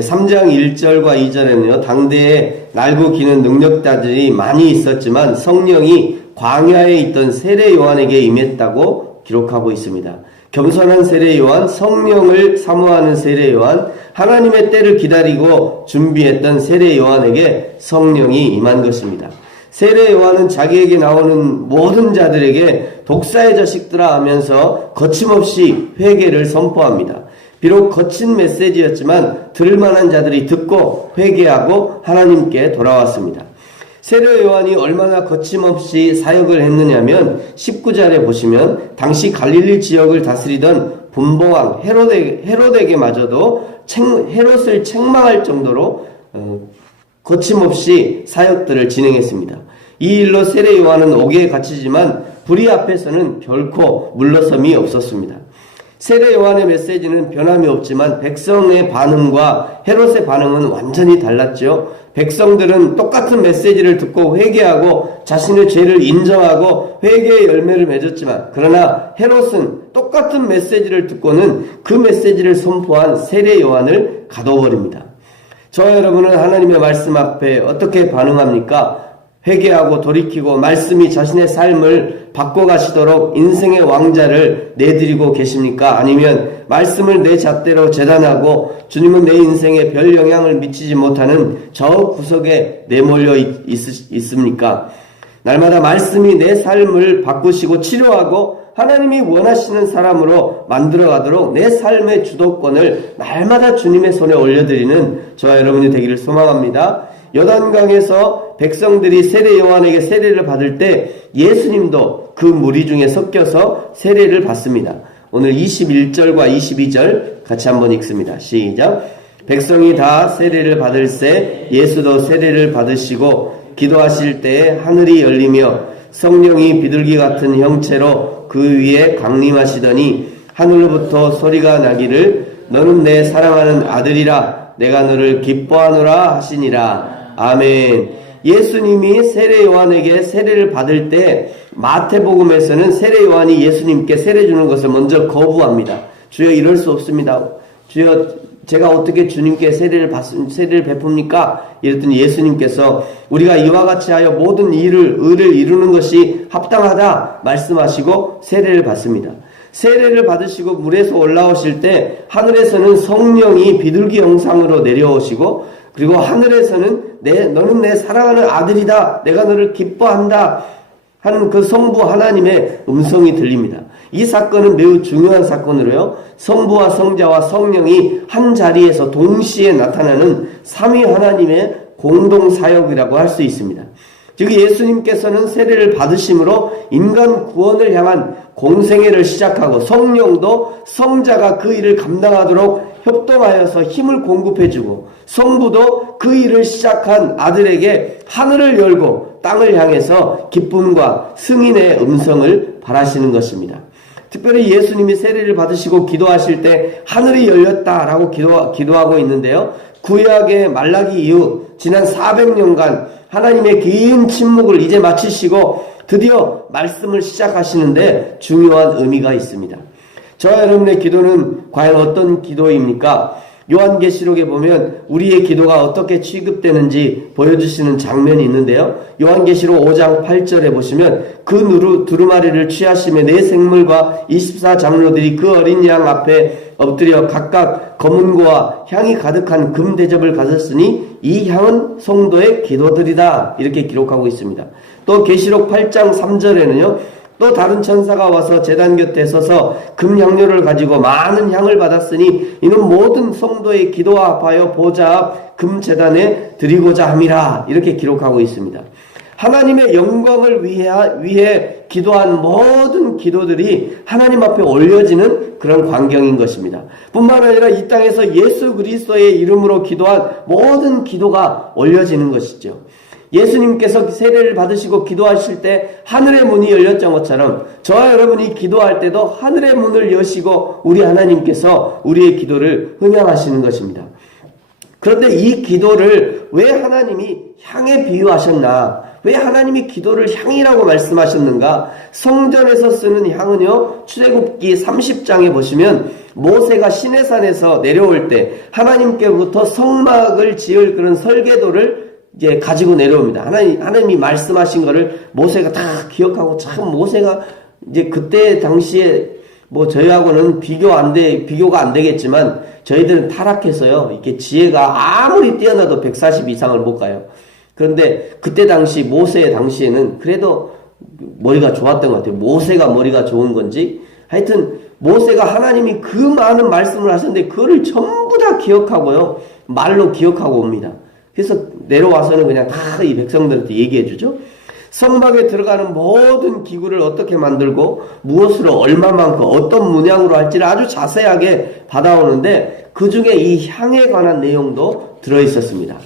3장 1절과 2절에는요, 당대에 날고 기는 능력자들이 많이 있었지만 성령이 광야에 있던 세례 요한에게 임했다고 기록하고 있습니다. 겸손한 세례 요한, 성령을 사모하는 세례 요한, 하나님의 때를 기다리고 준비했던 세례 요한에게 성령이 임한 것입니다. 세례 요한은 자기에게 나오는 모든 자들에게 독사의 자식들아 하면서 거침없이 회개를 선포합니다. 비록 거친 메시지였지만 들을만한 자들이 듣고 회개하고 하나님께 돌아왔습니다. 세례 요한이 얼마나 거침없이 사역을 했느냐면 19절에 보시면 당시 갈릴리 지역을 다스리던 분봉왕 헤롯에게마저도 헤롯을 책망할 정도로 거침없이 사역들을 진행했습니다. 이 일로 세례 요한은 옥에 갇히지만 불의 앞에서는 결코 물러섬이 없었습니다. 세례 요한의 메시지는 변함이 없지만 백성의 반응과 헤롯의 반응은 완전히 달랐죠. 백성들은 똑같은 메시지를 듣고 회개하고 자신의 죄를 인정하고 회개의 열매를 맺었지만, 그러나 헤롯은 똑같은 메시지를 듣고는 그 메시지를 선포한 세례 요한을 가둬버립니다. 저와 여러분은 하나님의 말씀 앞에 어떻게 반응합니까? 회개하고 돌이키고 말씀이 자신의 삶을 바꿔가시도록 인생의 왕자를 내드리고 계십니까? 아니면 말씀을 내 잣대로 재단하고 주님은 내 인생에 별 영향을 미치지 못하는 저 구석에 내몰려 있습니까? 날마다 말씀이 내 삶을 바꾸시고 치료하고 하나님이 원하시는 사람으로 만들어가도록 내 삶의 주도권을 날마다 주님의 손에 올려드리는 저와 여러분이 되기를 소망합니다. 요단강에서 백성들이 세례 요한에게 세례를 받을 때 예수님도 그 무리 중에 섞여서 세례를 받습니다. 오늘 21절과 22절 같이 한번 읽습니다. 시작. 백성이 다 세례를 받을새 예수도 세례를 받으시고 기도하실 때에 하늘이 열리며 성령이 비둘기 같은 형체로 그 위에 강림하시더니 하늘로부터 소리가 나기를 너는 내 사랑하는 아들이라 내가 너를 기뻐하노라 하시니라. 아멘. 예수님이 세례 요한에게 세례를 받을 때 마태복음에서는 세례 요한이 예수님께 세례 주는 것을 먼저 거부합니다. 주여 이럴 수 없습니다. 주여 제가 어떻게 주님께 세례를 베풉니까? 이랬더니 예수님께서 우리가 이와 같이 하여 모든 의를 이루는 것이 합당하다 말씀하시고 세례를 받습니다. 세례를 받으시고 물에서 올라오실 때 하늘에서는 성령이 비둘기 형상으로 내려오시고, 그리고 하늘에서는 너는 내 사랑하는 아들이다, 내가 너를 기뻐한다 하는 그 성부 하나님의 음성이 들립니다. 이 사건은 매우 중요한 사건으로요, 성부와 성자와 성령이 한 자리에서 동시에 나타나는 삼위 하나님의 공동 사역이라고 할 수 있습니다. 즉 예수님께서는 세례를 받으심으로 인간 구원을 향한 공생애를 시작하고, 성령도 성자가 그 일을 감당하도록 협동하여서 힘을 공급해주고, 성부도 그 일을 시작한 아들에게 하늘을 열고 땅을 향해서 기쁨과 승인의 음성을 바라시는 것입니다. 특별히 예수님이 세례를 받으시고 기도하실 때 하늘이 열렸다라고 기도하고 있는데요, 구약의 말라기 이후 지난 400년간 하나님의 긴 침묵을 이제 마치시고 드디어 말씀을 시작하시는데 중요한 의미가 있습니다. 저와 여러분의 기도는 과연 어떤 기도입니까? 요한계시록에 보면 우리의 기도가 어떻게 취급되는지 보여주시는 장면이 있는데요, 요한계시록 5장 8절에 보시면 그 두루마리를 취하심에 네 생물과 24장로들이 그 어린 양 앞에 엎드려 각각 검은고와 향이 가득한 금 대접을 가졌으니 이 향은 성도의 기도들이다, 이렇게 기록하고 있습니다. 또 계시록 8장 3절에는요 또 다른 천사가 와서 제단 곁에 서서 금향료를 가지고 많은 향을 받았으니 이는 모든 성도의 기도와 합하여 보좌 앞 금제단에 드리고자 함이라, 이렇게 기록하고 있습니다. 하나님의 영광을 위해 기도한 모든 기도들이 하나님 앞에 올려지는 그런 광경인 것입니다. 뿐만 아니라 이 땅에서 예수 그리스도의 이름으로 기도한 모든 기도가 올려지는 것이죠. 예수님께서 세례를 받으시고 기도하실 때 하늘의 문이 열렸던 것처럼 저와 여러분이 기도할 때도 하늘의 문을 여시고 우리 하나님께서 우리의 기도를 응답하시는 것입니다. 그런데 이 기도를 왜 하나님이 향에 비유하셨나? 왜 하나님이 기도를 향이라고 말씀하셨는가? 성전에서 쓰는 향은요, 출애굽기 30장에 보시면 모세가 시내산에서 내려올 때 하나님께로부터 성막을 지을 그런 설계도를 이제 가지고 내려옵니다. 하나님이 말씀하신 거를 모세가 다 기억하고, 참 모세가 이제 그때 당시에 뭐 저희하고는 비교가 안 되겠지만 저희들은 타락해서요, 이렇게 지혜가 아무리 뛰어나도 140 이상을 못 가요. 그런데 그때 당시 모세의 당시에는 그래도 머리가 좋았던 것 같아요. 모세가 머리가 좋은 건지 하여튼 모세가 하나님이 그 많은 말씀을 하셨는데 그거를 전부 다 기억하고요, 말로 기억하고 옵니다. 그래서 내려와서는 그냥 다 이 백성들한테 얘기해 주죠. 성막에 들어가는 모든 기구를 어떻게 만들고 무엇으로 얼마만큼 어떤 문양으로 할지를 아주 자세하게 받아오는데 그 중에 이 향에 관한 내용도 들어있었습니다.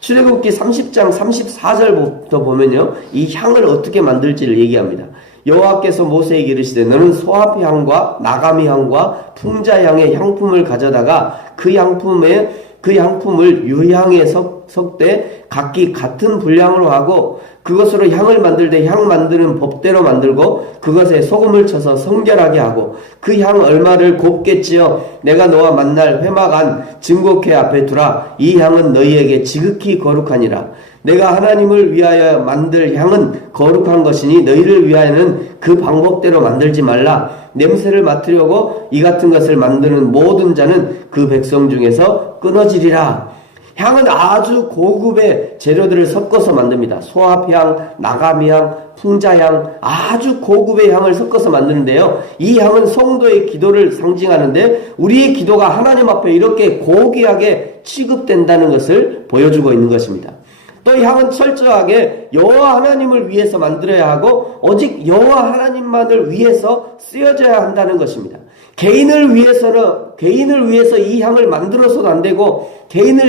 출애굽기 30장 34절부터 보면요, 이 향을 어떻게 만들지를 얘기합니다. 여호와께서 모세에게 이르시되 너는 소합향과 나가미향과 풍자향의 향품을 가져다가 그 향품을 유향에 섞되 각기 같은 분량으로 하고 그것으로 향을 만들되 향 만드는 법대로 만들고 그것에 소금을 쳐서 성결하게 하고 그 향 얼마를 곱게 찌어 내가 너와 만날 회막안 증거궤 앞에 두라. 이 향은 너희에게 지극히 거룩하니라. 내가 하나님을 위하여 만들 향은 거룩한 것이니 너희를 위하여는 그 방법대로 만들지 말라. 냄새를 맡으려고 이 같은 것을 만드는 모든 자는 그 백성 중에서 끊어지리라. 향은 아주 고급의 재료들을 섞어서 만듭니다. 소합향, 나가미향, 풍자향, 아주 고급의 향을 섞어서 만드는데요, 이 향은 성도의 기도를 상징하는데 우리의 기도가 하나님 앞에 이렇게 고귀하게 취급된다는 것을 보여주고 있는 것입니다. 또 이 향은 철저하게 여호와 하나님을 위해서 만들어야 하고 오직 여호와 하나님만을 위해서 쓰여져야 한다는 것입니다. 개인을 위해서 이 향을 만들어서도 안 되고 개인이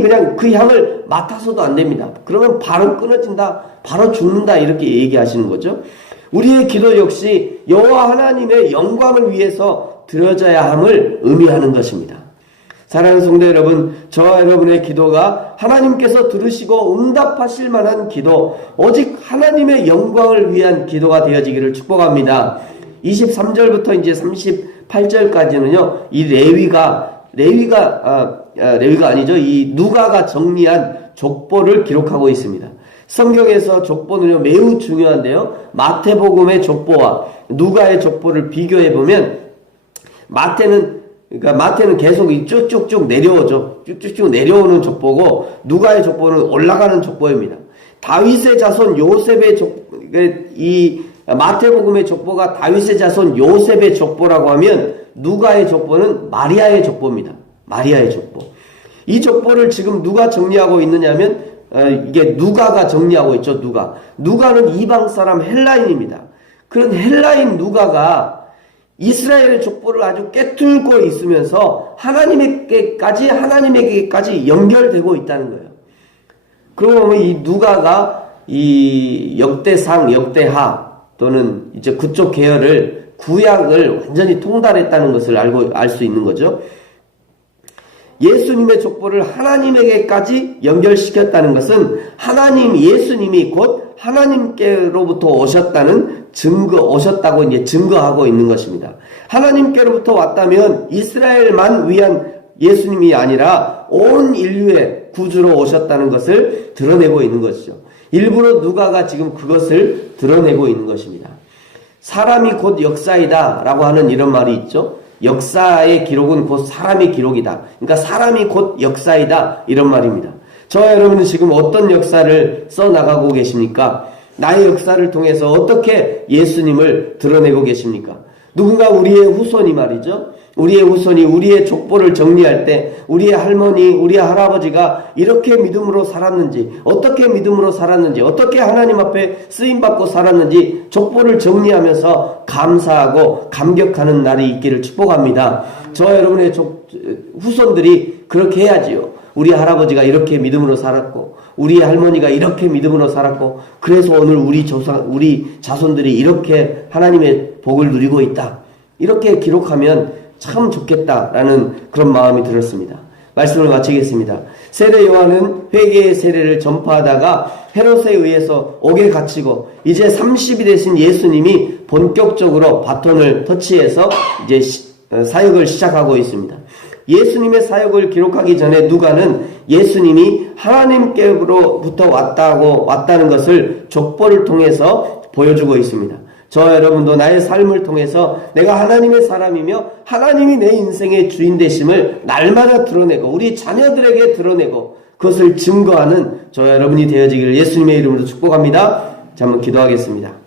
그냥 그 향을 맡아서도 안 됩니다. 그러면 바로 끊어진다, 바로 죽는다, 이렇게 얘기하시는 거죠. 우리의 기도 역시 여호와 하나님의 영광을 위해서 드려져야 함을 의미하는 것입니다. 사랑하는 성도 여러분, 저와 여러분의 기도가 하나님께서 들으시고 응답하실 만한 기도, 오직 하나님의 영광을 위한 기도가 되어지기를 축복합니다. 23절부터 이제 38절까지는요, 이 레위가 아니죠. 이 누가가 정리한 족보를 기록하고 있습니다. 성경에서 족보는요, 매우 중요한데요, 마태복음의 족보와 누가의 족보를 비교해 보면 마태는 계속 쭉쭉쭉 내려오죠. 쭉쭉쭉 내려오는 족보고 누가의 족보는 올라가는 족보입니다. 다윗의 자손 요셉의 마태복음의 족보가 다윗의 자손 요셉의 족보라고 하면 누가의 족보는 마리아의 족보입니다. 마리아의 족보. 이 족보를 지금 누가 정리하고 있느냐면 이게 누가가 정리하고 있죠. 누가는 이방 사람 헬라인입니다. 그런 헬라인 누가가 이스라엘의 족보를 아주 꿰뚫고 있으면서 하나님에게까지 연결되고 있다는 거예요. 그러고 보면 이 누가가 이 역대상, 역대하 또는 이제 그쪽 계열을 구약을 완전히 통달했다는 것을 알 수 있는 거죠. 예수님의 족보를 하나님에게까지 연결시켰다는 것은 예수님이 곧 하나님께로부터 오셨다고 이제 증거하고 있는 것입니다. 하나님께로부터 왔다면 이스라엘만 위한 예수님이 아니라 온 인류의 구주로 오셨다는 것을 드러내고 있는 것이죠. 일부러 누가가 지금 그것을 드러내고 있는 것입니다. 사람이 곧 역사이다 라고 하는 이런 말이 있죠. 역사의 기록은 곧 사람의 기록이다. 그러니까 사람이 곧 역사이다, 이런 말입니다. 저와 여러분은 지금 어떤 역사를 써나가고 계십니까? 나의 역사를 통해서 어떻게 예수님을 드러내고 계십니까? 누군가 우리의 후손이 말이죠. 우리의 후손이 우리의 족보를 정리할 때 우리의 할머니, 우리의 할아버지가 이렇게 믿음으로 살았는지, 어떻게 믿음으로 살았는지, 어떻게 하나님 앞에 쓰임받고 살았는지 족보를 정리하면서 감사하고 감격하는 날이 있기를 축복합니다. 저와 여러분의 후손들이 그렇게 해야지요. 우리 할아버지가 이렇게 믿음으로 살았고 우리 할머니가 이렇게 믿음으로 살았고 그래서 오늘 우리 자손들이 이렇게 하나님의 복을 누리고 있다. 이렇게 기록하면 참 좋겠다라는 그런 마음이 들었습니다. 말씀을 마치겠습니다. 세례 요한은 회개의 세례를 전파하다가 헤롯에 의해서 옥에 갇히고 이제 30이 되신 예수님이 본격적으로 바톤을 터치해서 이제 사역을 시작하고 있습니다. 예수님의 사역을 기록하기 전에 누가는 예수님이 하나님께로부터 왔다는 것을 족보를 통해서 보여주고 있습니다. 저와 여러분도 나의 삶을 통해서 내가 하나님의 사람이며 하나님이 내 인생의 주인 되심을 날마다 드러내고 우리 자녀들에게 드러내고 그것을 증거하는 저와 여러분이 되어지기를 예수님의 이름으로 축복합니다. 자, 한번 기도하겠습니다.